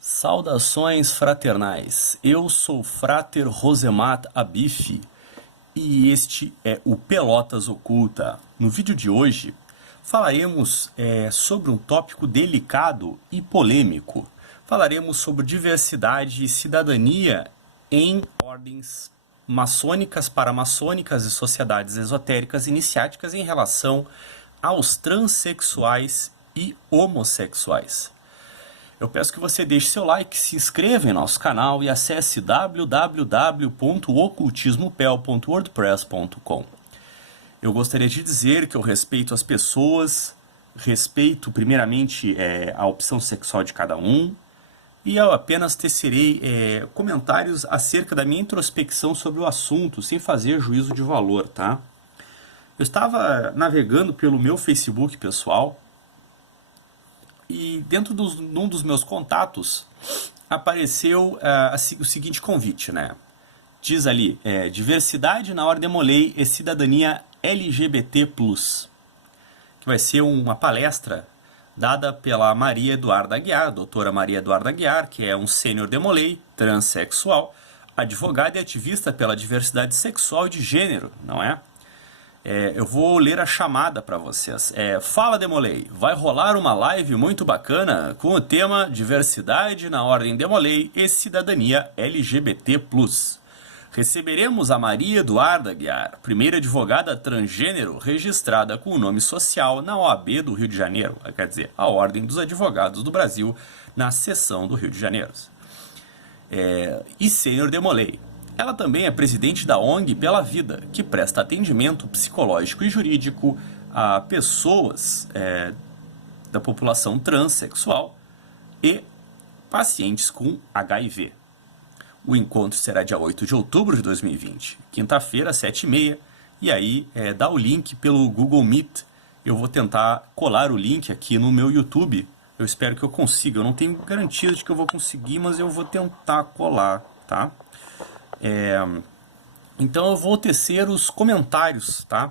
Saudações fraternais, eu sou o Frater Rosemat Abif e este é o Pelotas Oculta. No vídeo de hoje falaremos sobre um tópico delicado e polêmico. Falaremos sobre diversidade e cidadania em ordens maçônicas, paramaçônicas e sociedades esotéricas iniciáticas em relação aos transexuais e homossexuais. Eu peço que você deixe seu like, se inscreva em nosso canal e acesse www.ocultismopel.wordpress.com. Eu gostaria de dizer que eu respeito as pessoas, respeito primeiramente a opção sexual de cada um, e eu apenas tecerei comentários acerca da minha introspecção sobre o assunto, sem fazer juízo de valor, tá? Eu estava navegando pelo meu Facebook pessoal, e dentro de um dos meus contatos apareceu o seguinte convite, né? Diz ali, diversidade na Ordem Molei e cidadania LGBT+, que vai ser uma palestra dada pela Maria Eduarda Aguiar, doutora Maria Eduarda Aguiar, que é um sênior demolei, transexual, advogada e ativista pela diversidade sexual e de gênero, não é? Eu vou ler a chamada para vocês. Fala Demolei, vai rolar uma live muito bacana com o tema Diversidade na Ordem Demolei e Cidadania LGBT+. Receberemos a Maria Eduarda Aguiar, primeira advogada transgênero registrada com o nome social na OAB do Rio de Janeiro, quer dizer, a Ordem dos Advogados do Brasil, na seção do Rio de Janeiro. E sênior demolei. Ela também é presidente da ONG Pela Vida, que presta atendimento psicológico e jurídico a pessoas da população transexual e pacientes com HIV. O encontro será dia 8 de outubro de 2020, quinta-feira, 7h30, e aí dá o link pelo Google Meet. Eu vou tentar colar o link aqui no meu YouTube. Eu espero que eu consiga. Eu não tenho garantia de que eu vou conseguir, mas eu vou tentar colar, tá? Então eu vou tecer os comentários, tá?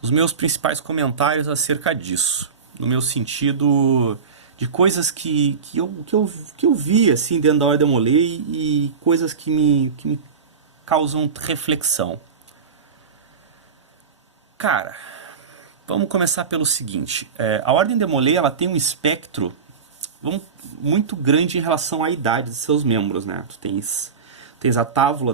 Os meus principais comentários acerca disso, no meu sentido de coisas que eu vi assim dentro da Ordem Molei e coisas que me causam reflexão. Cara, vamos começar pelo seguinte: a Ordem Demolei ela tem um espectro muito grande em relação à idade de seus membros, né? Tu tens a tábua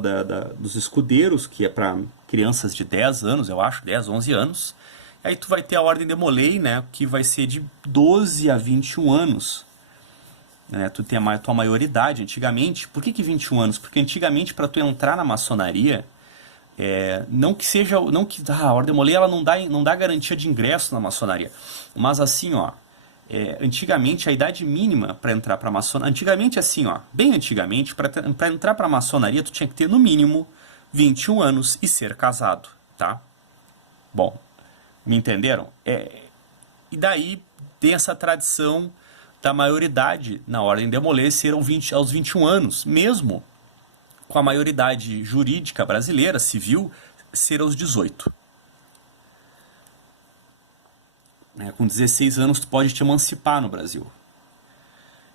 dos escudeiros, que é para crianças de 10 anos, eu acho, 10, 11 anos. Aí tu vai ter a Ordem Demolei, né, que vai ser de 12 a 21 anos. Tu tem a tua maioridade. Antigamente, por que 21 anos? Porque antigamente, para tu entrar na maçonaria, a Ordem Demolei ela não dá garantia de ingresso na maçonaria. Mas assim, ó, antigamente a idade mínima para entrar para a maçonaria, antigamente assim, ó, bem antigamente, para entrar para a maçonaria tu tinha que ter no mínimo 21 anos e ser casado, tá? Bom, me entenderam? E daí tem essa tradição da maioridade na Ordem Demolei ser aos 21 anos, mesmo com a maioridade jurídica brasileira, civil, ser aos 18. Com 16 anos tu pode te emancipar no Brasil.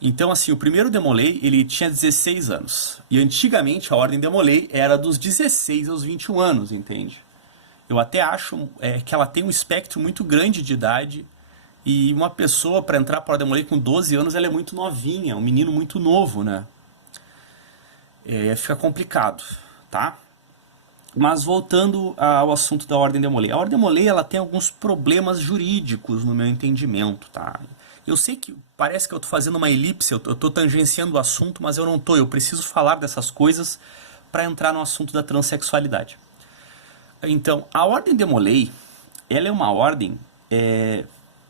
Então assim, o primeiro Demolei ele tinha 16 anos. E antigamente a Ordem Demolei era dos 16 aos 21 anos, entende? Eu até acho que ela tem um espectro muito grande de idade. E uma pessoa para entrar para a Ordem Demolei com 12 anos ela é muito novinha, um menino muito novo, né? Fica complicado, tá? Mas voltando ao assunto da Ordem Demolei. A Ordem Demolei ela tem alguns problemas jurídicos no meu entendimento, tá? Eu sei que parece que eu estou fazendo uma elipse, eu estou tangenciando o assunto, mas eu não estou. Eu preciso falar dessas coisas para entrar no assunto da transexualidade. Então, a Ordem Demolei, ela é uma ordem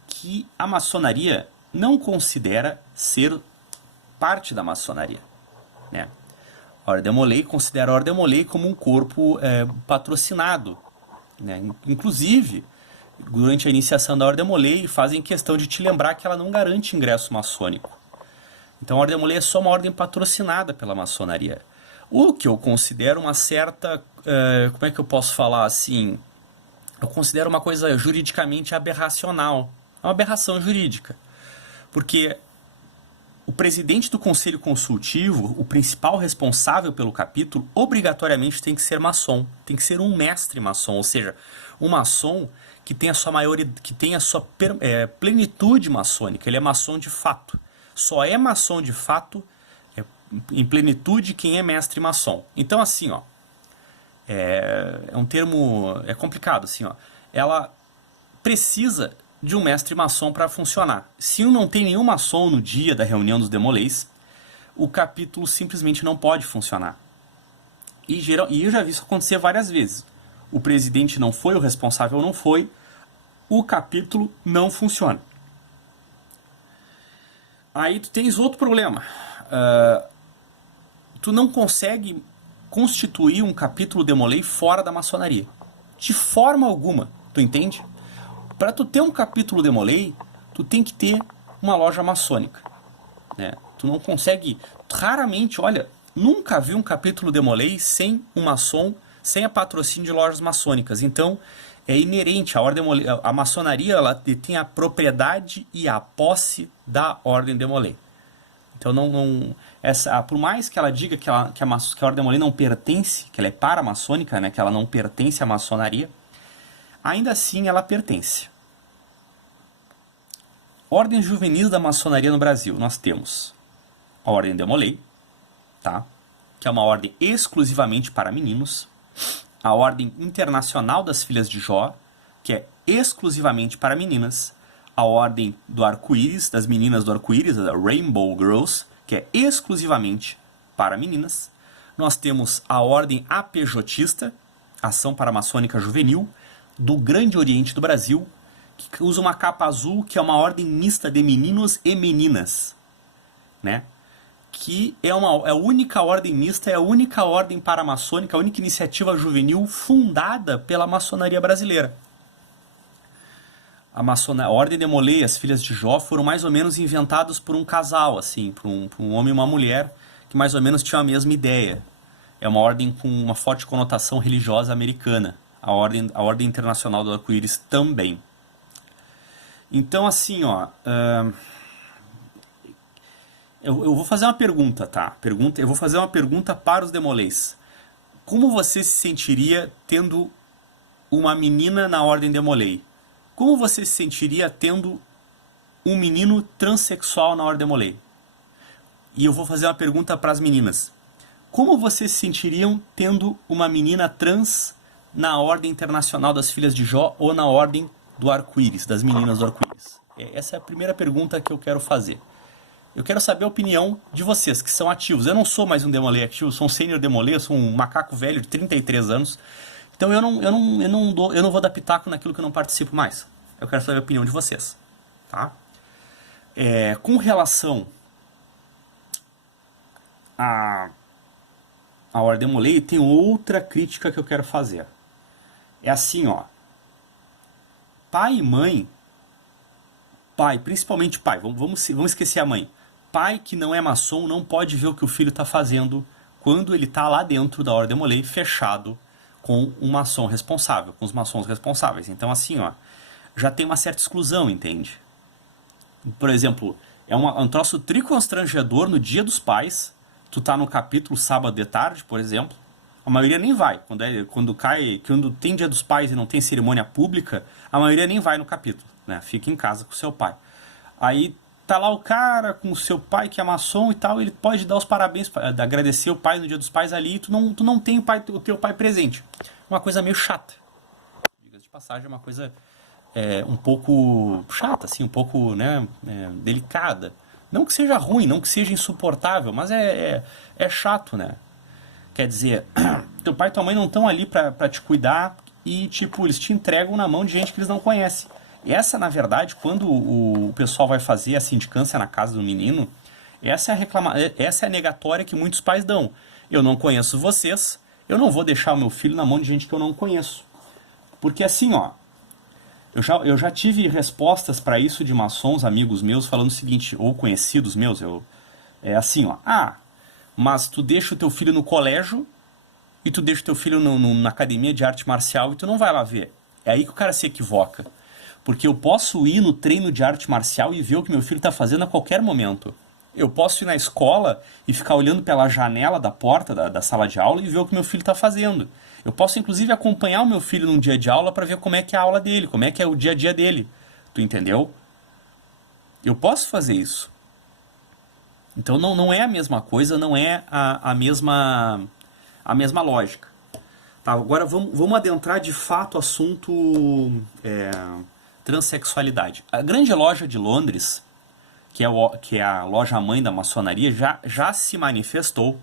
que a maçonaria não considera ser parte da maçonaria, né? A Ordem Demolei considera a Ordem Demolei como um corpo patrocinado, né? Inclusive, durante a iniciação da Ordem Demolei, fazem questão de te lembrar que ela não garante ingresso maçônico. Então a Ordem Demolei é só uma ordem patrocinada pela maçonaria. O que eu considero uma certa... como é que eu posso falar assim? Eu considero uma coisa juridicamente aberracional. É uma aberração jurídica. Porque O presidente do conselho consultivo, o principal responsável pelo capítulo, obrigatoriamente tem que ser maçom, tem que ser um mestre maçom, ou seja, um maçom que tem a sua plenitude maçônica, ele é maçom de fato. Só é maçom de fato, em plenitude, quem é mestre maçom. Então, assim, ó, é um termo, é complicado, assim, ó, ela precisa de um mestre maçom para funcionar. Se não tem nenhum maçom no dia da reunião dos demolês, o capítulo simplesmente não pode funcionar. E eu já vi isso acontecer várias vezes. O presidente não foi, o responsável não foi, o capítulo não funciona. Aí tu tens outro problema. Tu não consegue constituir um capítulo demolei fora da maçonaria. De forma alguma, tu entende? Para tu ter um capítulo demolei, tu tem que ter uma loja maçônica, né? Tu não consegue, raramente, olha, nunca vi um capítulo demolei sem um maçom, sem a patrocínio de lojas maçônicas. Então, é inerente, a maçonaria, ela detém a propriedade e a posse da ordem demolei. Então, por mais que ela diga que a ordem demolei não pertence, que ela é paramaçônica, né, que ela não pertence à maçonaria, ainda assim ela pertence. Ordens juvenis da maçonaria no Brasil. Nós temos a Ordem Demolei, tá? Que é uma ordem exclusivamente para meninos. A Ordem Internacional das Filhas de Jó, que é exclusivamente para meninas. A Ordem do Arco-Íris, das meninas do Arco-Íris, a Rainbow Girls, que é exclusivamente para meninas. Nós temos a Ordem APJista, Ação Paramaçônica Juvenil, do Grande Oriente do Brasil, que usa uma capa azul, que é uma ordem mista de meninos e meninas, né? Que é a única ordem mista, é a única ordem paramaçônica, a única iniciativa juvenil fundada pela maçonaria brasileira. A Ordem Demolei e as Filhas de Jó foram mais ou menos inventados por um casal, assim, por um homem e uma mulher, que mais ou menos tinham a mesma ideia. É uma ordem com uma forte conotação religiosa americana. A Ordem Internacional do Arco-Íris também. Então, assim, ó, eu vou fazer uma pergunta, tá? Eu vou fazer uma pergunta para os demolês. Como você se sentiria tendo uma menina na Ordem Demolei? Como você se sentiria tendo um menino transexual na Ordem Demolei? E eu vou fazer uma pergunta para as meninas. Como vocês se sentiriam tendo uma menina trans na Ordem Internacional das Filhas de Jó ou na Ordem do Arco-Íris, das meninas do Arco-Íris? Essa é a primeira pergunta que eu quero fazer. Eu quero saber a opinião de vocês, que são ativos. Eu não sou mais um demolê ativo, eu sou um sênior demolê, eu sou um macaco velho de 33 anos. Então eu não vou dar pitaco naquilo que eu não participo mais. Eu quero saber a opinião de vocês. Tá? Com relação a Ordem Demolei, tem outra crítica que eu quero fazer. É assim, ó. Pai e mãe, principalmente pai, vamos esquecer a mãe. Pai que não é maçom não pode ver o que o filho está fazendo quando ele está lá dentro da Ordem Demolei, fechado com um maçom responsável, com os maçons responsáveis. Então, assim, ó, já tem uma certa exclusão, entende? Por exemplo, é um troço triconstrangedor no Dia dos Pais. Tu tá no capítulo sábado de tarde, por exemplo, a maioria nem vai. Quando tem Dia dos Pais e não tem cerimônia pública, a maioria nem vai no capítulo, né? Fica em casa com o seu pai. Aí tá lá o cara com o seu pai que é maçom e tal, ele pode dar os parabéns, agradecer o pai no Dia dos Pais ali, e tu não tem o teu pai presente. Uma coisa meio chata. Diga de passagem, é uma coisa um pouco chata, assim, um pouco, né, delicada. Não que seja ruim, não que seja insuportável, mas é chato, né? Quer dizer, teu pai e tua mãe não estão ali pra te cuidar e, tipo, eles te entregam na mão de gente que eles não conhecem. Essa, na verdade, quando o pessoal vai fazer a sindicância na casa do menino, essa é a negatória que muitos pais dão. Eu não conheço vocês, eu não vou deixar o meu filho na mão de gente que eu não conheço. Porque assim, ó, eu já tive respostas para isso de maçons, amigos meus, falando o seguinte, ou conhecidos meus, é assim, ó, mas tu deixa o teu filho no colégio e tu deixa o teu filho na academia de arte marcial e tu não vai lá ver. É aí que o cara se equivoca. Porque eu posso ir no treino de arte marcial e ver o que meu filho está fazendo a qualquer momento. Eu posso ir na escola e ficar olhando pela janela da porta da sala de aula e ver o que meu filho está fazendo. Eu posso, inclusive, acompanhar o meu filho num dia de aula para ver como é que é a aula dele, como é que é o dia a dia dele. Tu entendeu? Eu posso fazer isso. Então não é a mesma coisa, não é a mesma lógica. Tá, agora vamos adentrar de fato o assunto transexualidade. A grande loja de Londres, que é a loja mãe da maçonaria, já se manifestou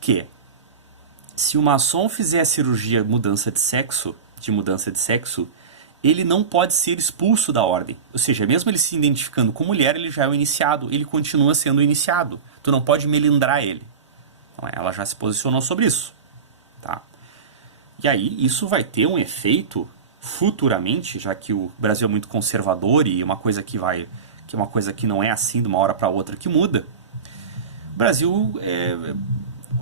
que se o maçom fizer cirurgia de mudança de sexo, ele não pode ser expulso da ordem. Ou seja, mesmo ele se identificando com mulher, ele já é o iniciado, ele continua sendo o iniciado. Tu não pode melindrar ele. Então, ela já se posicionou sobre isso. Tá? E aí, isso vai ter um efeito futuramente, já que o Brasil é muito conservador e uma coisa que é uma coisa que não é assim de uma hora para outra que muda. O Brasil,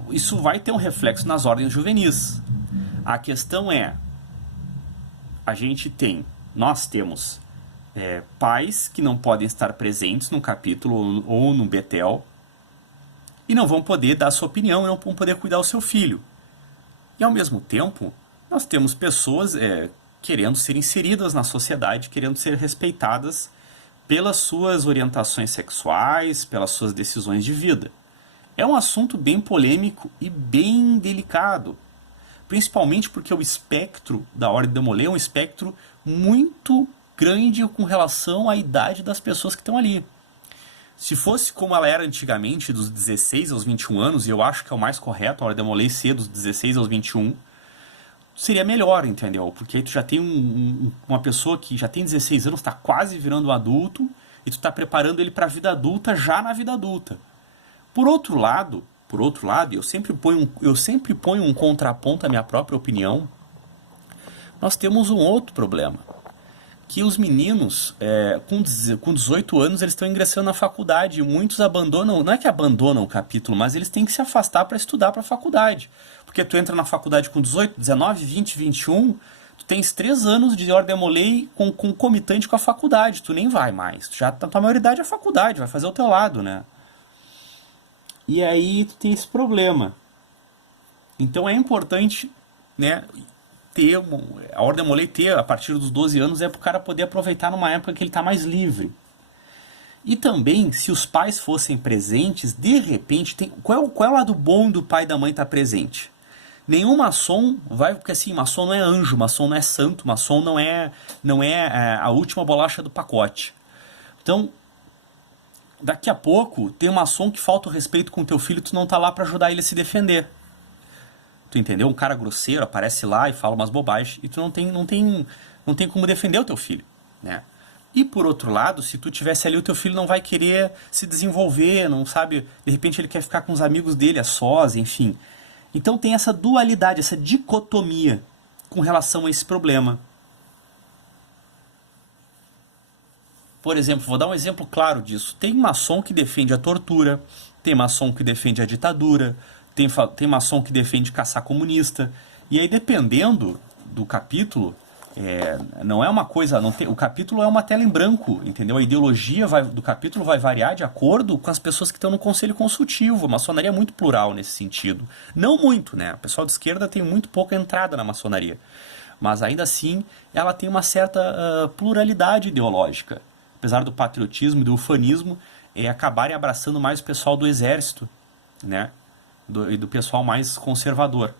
isso vai ter um reflexo nas ordens juvenis. A questão é, nós temos pais que não podem estar presentes no capítulo ou no Betel e não vão poder dar sua opinião, não vão poder cuidar do seu filho. E ao mesmo tempo, nós temos pessoas querendo ser inseridas na sociedade, querendo ser respeitadas pelas suas orientações sexuais, pelas suas decisões de vida. É um assunto bem polêmico e bem delicado. Principalmente porque o espectro da Ordem de Molay é um espectro muito grande com relação à idade das pessoas que estão ali. Se fosse como ela era antigamente, dos 16 aos 21 anos, e eu acho que é o mais correto a Ordem de Molay ser dos 16 aos 21, seria melhor, entendeu? Porque aí tu já tem uma pessoa que já tem 16 anos, está quase virando um adulto, e tu está preparando ele para a vida adulta já na vida adulta. Por outro lado, eu sempre ponho um contraponto à minha própria opinião. Nós temos um outro problema, que os meninos, com 18 anos, eles estão ingressando na faculdade, e muitos abandonam, não é que abandonam o capítulo, mas eles têm que se afastar para estudar para a faculdade. Porque tu entra na faculdade com 18, 19, 20, 21, tu tens 3 anos de Ordem de Molay concomitante com a faculdade, tu nem vai mais. Tu já tá, tua maioridade é a faculdade, vai fazer o teu lado, né? E aí tu tem esse problema. Então é importante, né, a Ordem de Molay ter, a partir dos 12 anos, para o cara poder aproveitar numa época que ele está mais livre. E também, se os pais fossem presentes, de repente, qual é o lado bom do pai e da mãe estar presente? Nenhum maçom vai, porque assim, maçom não é anjo, maçom não é santo, maçom não é a última bolacha do pacote. Então, daqui a pouco, tem um maçom que falta o respeito com o teu filho, tu não tá lá para ajudar ele a se defender. Tu entendeu? Um cara grosseiro aparece lá e fala umas bobagens e tu não tem como defender o teu filho, né? E por outro lado, se tu tivesse ali, o teu filho não vai querer se desenvolver, não sabe, de repente ele quer ficar com os amigos dele a sós, enfim. Então tem essa dualidade, essa dicotomia com relação a esse problema. Por exemplo, vou dar um exemplo claro disso. Tem maçom que defende a tortura, tem maçom que defende a ditadura, tem maçom que defende caçar comunista. E aí, dependendo do capítulo, não é uma coisa... o capítulo é uma tela em branco, entendeu? A ideologia do capítulo vai variar de acordo com as pessoas que estão no conselho consultivo. A maçonaria é muito plural nesse sentido. Não muito, né? O pessoal de esquerda tem muito pouca entrada na maçonaria. Mas ainda assim, ela tem uma certa pluralidade ideológica. Apesar do patriotismo e do ufanismo, acabarem abraçando mais o pessoal do exército, né? E do pessoal mais conservador.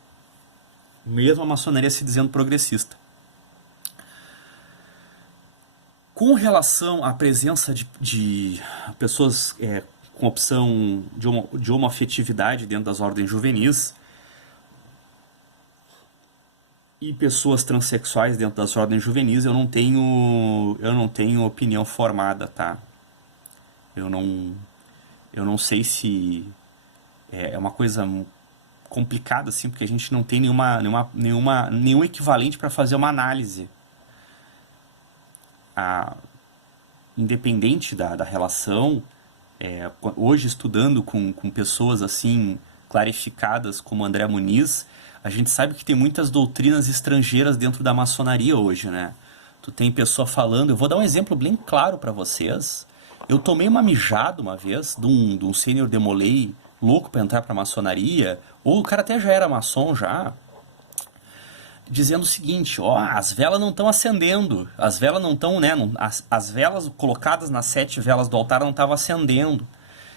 Mesmo a maçonaria se dizendo progressista. Com relação à presença de pessoas com opção de homoafetividade dentro das ordens juvenis e pessoas transexuais dentro das ordens juvenis, eu não tenho opinião formada, tá? Eu não sei se é uma coisa complicada, assim, porque a gente não tem nenhum equivalente para fazer uma análise. Independente da relação, hoje estudando com pessoas assim clarificadas como André Muniz, a gente sabe que tem muitas doutrinas estrangeiras dentro da maçonaria hoje, né? Tu tem pessoa falando, eu vou dar um exemplo bem claro para vocês. Eu tomei uma mijada uma vez de um sênior demolei louco pra entrar pra maçonaria, ou o cara até já era maçom já, dizendo o seguinte, ó, as velas não estão acendendo, as velas não estão, né, as velas colocadas nas 7 velas do altar não estavam acendendo.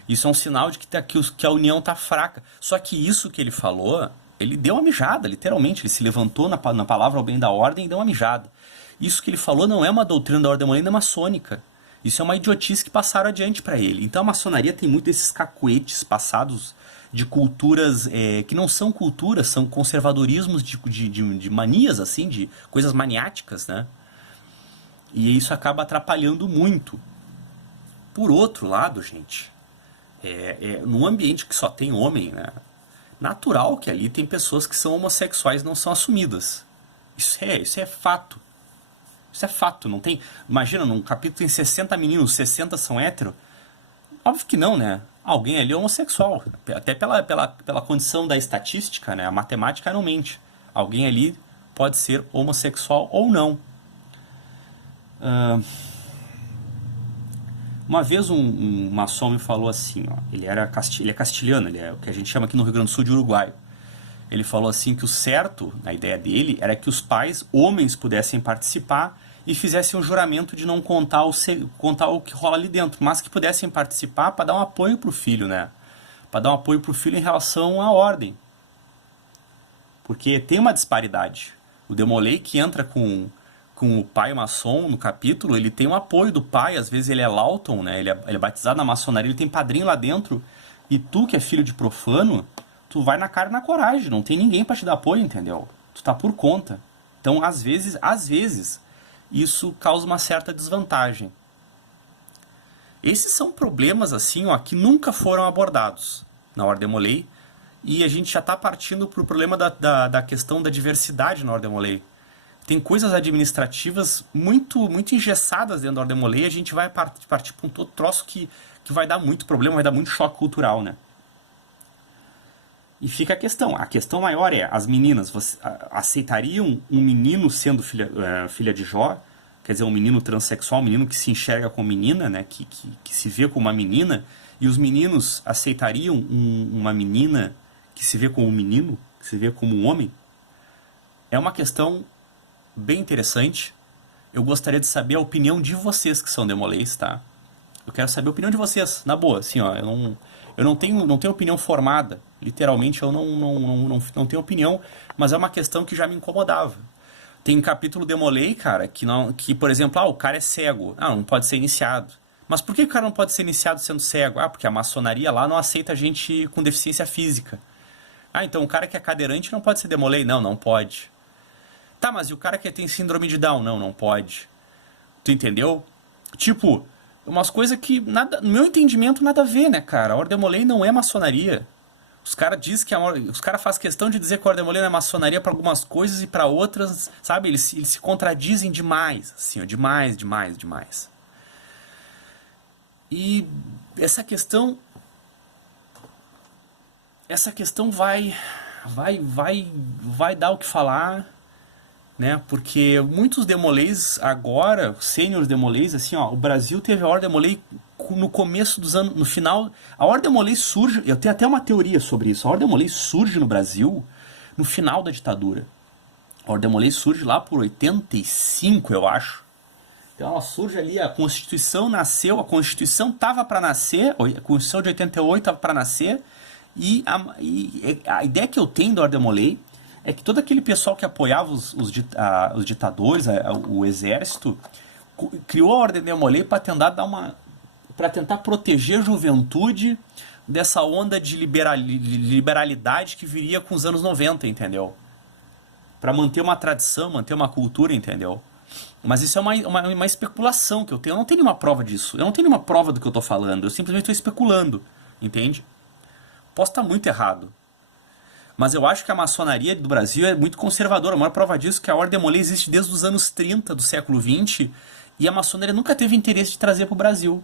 Isso é um sinal de que a união tá fraca. Só que isso que ele falou, ele deu uma mijada, literalmente, ele se levantou na palavra ao bem da ordem e deu uma mijada. Isso que ele falou não é uma doutrina da ordem demolei maçônica. Isso é uma idiotice que passaram adiante para ele. Então a maçonaria tem muito desses cacuetes passados de culturas que não são culturas, são conservadorismos de manias, assim, de coisas maniáticas, né? E isso acaba atrapalhando muito. Por outro lado, gente, num ambiente que só tem homem, né? Natural que ali tem pessoas que são homossexuais e não são assumidas. Isso é fato. Isso é fato, não tem... Imagina, num capítulo tem 60 meninos, 60 são hétero. Óbvio que não, né? Alguém ali é homossexual. Até pela condição da estatística, né? A matemática não mente. Alguém ali pode ser homossexual ou não. Uma vez um maçom me falou assim, ó, ele é castilhano, ele é o que a gente chama aqui no Rio Grande do Sul de uruguaio. Ele falou assim que o certo, a ideia dele, era que os pais, homens, pudessem participar e fizessem um juramento de não contar o que rola ali dentro, mas que pudessem participar para dar um apoio pro filho, né? Para dar um apoio pro filho em relação à ordem. Porque tem uma disparidade. O demolei que entra com o pai maçom no capítulo, ele tem um apoio do pai, às vezes ele é Lawton, né? Ele é batizado na maçonaria, ele tem padrinho lá dentro, e tu que é filho de profano, tu vai na cara e na coragem, não tem ninguém para te dar apoio, entendeu? Tu tá por conta. Então, às vezes, isso causa uma certa desvantagem. Esses são problemas, assim, ó, que nunca foram abordados na Ordem Demolei, e a gente já está partindo para o problema da questão da diversidade na Ordem Demolei. Tem coisas administrativas muito engessadas dentro da Ordem Demolei, e a gente vai partir para um todo troço que vai dar muito problema, vai dar muito choque cultural, né? E fica a questão maior é, as meninas aceitariam um menino sendo filha de Jó, quer dizer, um menino transexual, um menino que se enxerga como menina, né, que se vê como uma menina, e os meninos aceitariam uma menina que se vê como um menino, que se vê como um homem? É uma questão bem interessante. Eu gostaria de saber a opinião de vocês que são demoleis, tá? Eu quero saber a opinião de vocês, na boa, assim, ó, eu não tenho opinião formada, literalmente eu não tenho opinião, mas é uma questão que já me incomodava. Tem um capítulo Demolei, cara, que por exemplo, o cara é cego, não pode ser iniciado. Mas por que o cara não pode ser iniciado sendo cego? Porque a maçonaria lá não aceita gente com deficiência física. Então o cara que é cadeirante não pode ser Demolei? Não pode. Tá, mas e o cara que tem síndrome de Down? Não pode. Tu entendeu? Tipo, umas coisas que, no meu entendimento, nada a ver, né, cara? A Ordem Demolei não é maçonaria. Os caras fazem questão de dizer que a Ordem Demolei não é maçonaria para algumas coisas e para outras, sabe? Eles se contradizem demais, assim, ó, demais. E essa questão vai dar o que falar, né? Porque muitos demoleis agora, sêniores demoleis, assim, ó, o Brasil teve a Ordem Demolei no começo dos anos, no final, a Ordem Demolei surge, eu tenho até uma teoria sobre isso, a Ordem Demolei surge no Brasil no final da ditadura. A Ordem Demolei surge lá por 85, eu acho. Então ela surge ali, a Constituição nasceu, a Constituição estava para nascer, a Constituição de 88 estava para nascer, e a ideia que eu tenho da Ordem Demolei é que todo aquele pessoal que apoiava os ditadores, o exército, criou a Ordem Demolei para tentar proteger a juventude dessa onda de liberalidade que viria com os anos 90, entendeu? Para manter uma tradição, manter uma cultura, entendeu? Mas isso é uma especulação que eu tenho. Eu não tenho nenhuma prova disso. Eu não tenho nenhuma prova do que eu estou falando. Eu simplesmente estou especulando, entende? Posso estar muito errado. Mas eu acho que a maçonaria do Brasil é muito conservadora. A maior prova disso é que a Ordem Demolei existe desde os anos 30 do século XX e a maçonaria nunca teve interesse de trazer para o Brasil.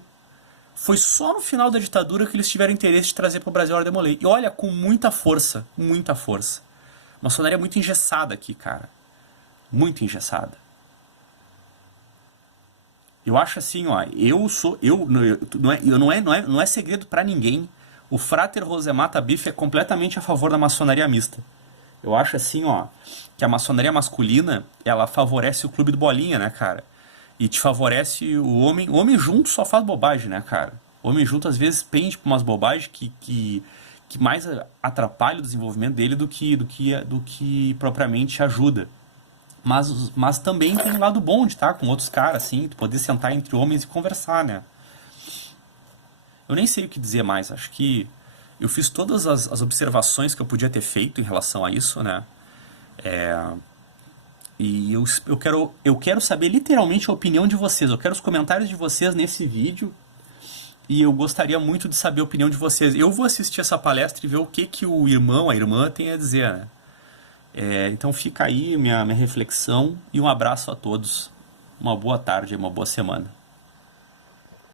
Foi só no final da ditadura que eles tiveram interesse de trazer para o Brasil a Ordem Demolei. E olha, com muita força, muita força. A maçonaria é muito engessada aqui, cara. Muito engessada. Eu acho assim, ó, não é segredo pra ninguém. O Frater Rosemata Biff é completamente a favor da maçonaria mista. Eu acho assim, ó, que a maçonaria masculina, ela favorece o clube do bolinha, né, cara? E te favorece o homem. O homem junto só faz bobagem, né, cara? O homem junto às vezes pende pra umas bobagens que mais atrapalha o desenvolvimento dele do que propriamente ajuda. Mas também tem um lado bom de estar com outros caras, assim, tu poder sentar entre homens e conversar, né? Eu nem sei o que dizer mais, acho que eu fiz todas as observações que eu podia ter feito em relação a isso, né? E eu quero saber literalmente a opinião de vocês, eu quero os comentários de vocês nesse vídeo e eu gostaria muito de saber a opinião de vocês. Eu vou assistir essa palestra e ver o que o irmão, a irmã tem a dizer, né? Então fica aí minha reflexão e um abraço a todos. Uma boa tarde e uma boa semana.